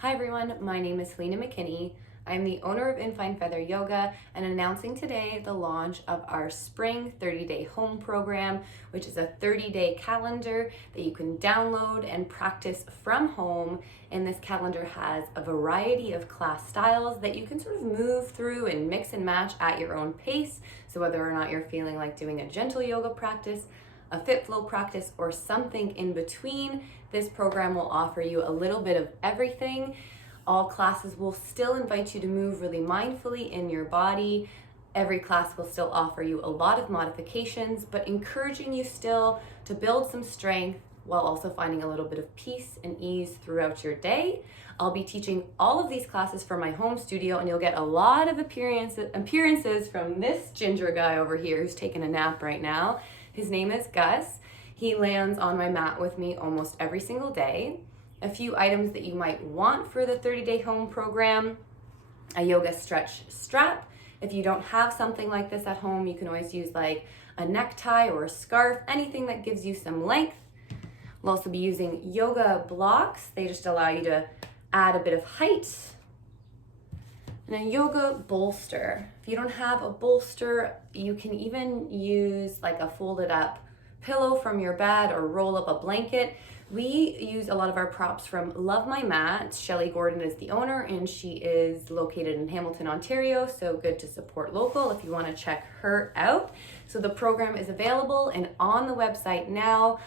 Hi everyone, my name is Helena McKinney. I'm the owner of Infine Feather Yoga and announcing today the launch of our Spring 30-Day Home program, which is a 30-day calendar that you can download and practice from home. And this calendar has a variety of class styles that you can sort of move through and mix and match at your own pace. So whether or not you're feeling like doing a gentle yoga practice, a fit flow practice, or something in between, this program will offer you a little bit of everything. All classes will still invite you to move really mindfully in your body. Every class will still offer you a lot of modifications, but encouraging you still to build some strength while also finding a little bit of peace and ease throughout your day. I'll be teaching all of these classes from my home studio, and you'll get a lot of appearances from this ginger guy over here who's taking a nap right now. His name is Gus. He lands on my mat with me almost every single day. A few items that you might want for the 30-day home program: a yoga stretch strap. If you don't have something like this at home, you can always use like a necktie or a scarf, anything that gives you some length. We'll also be using yoga blocks. They just allow you to add a bit of height. And a yoga bolster. If you don't have a bolster, you can even use like a folded up pillow from your bed or roll up a blanket. We use a lot of our props from Love My Mat. Shelly Gordon is the owner and she is located in Hamilton, Ontario, so good to support local if you want to check her out. So the program is available and on the website now.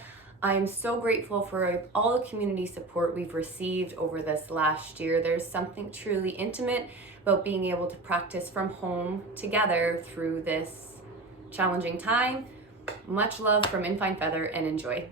I'm so grateful for all the community support we've received over this last year. There's something truly intimate about being able to practice from home together through this challenging time. Much love from Infine Feather and enjoy.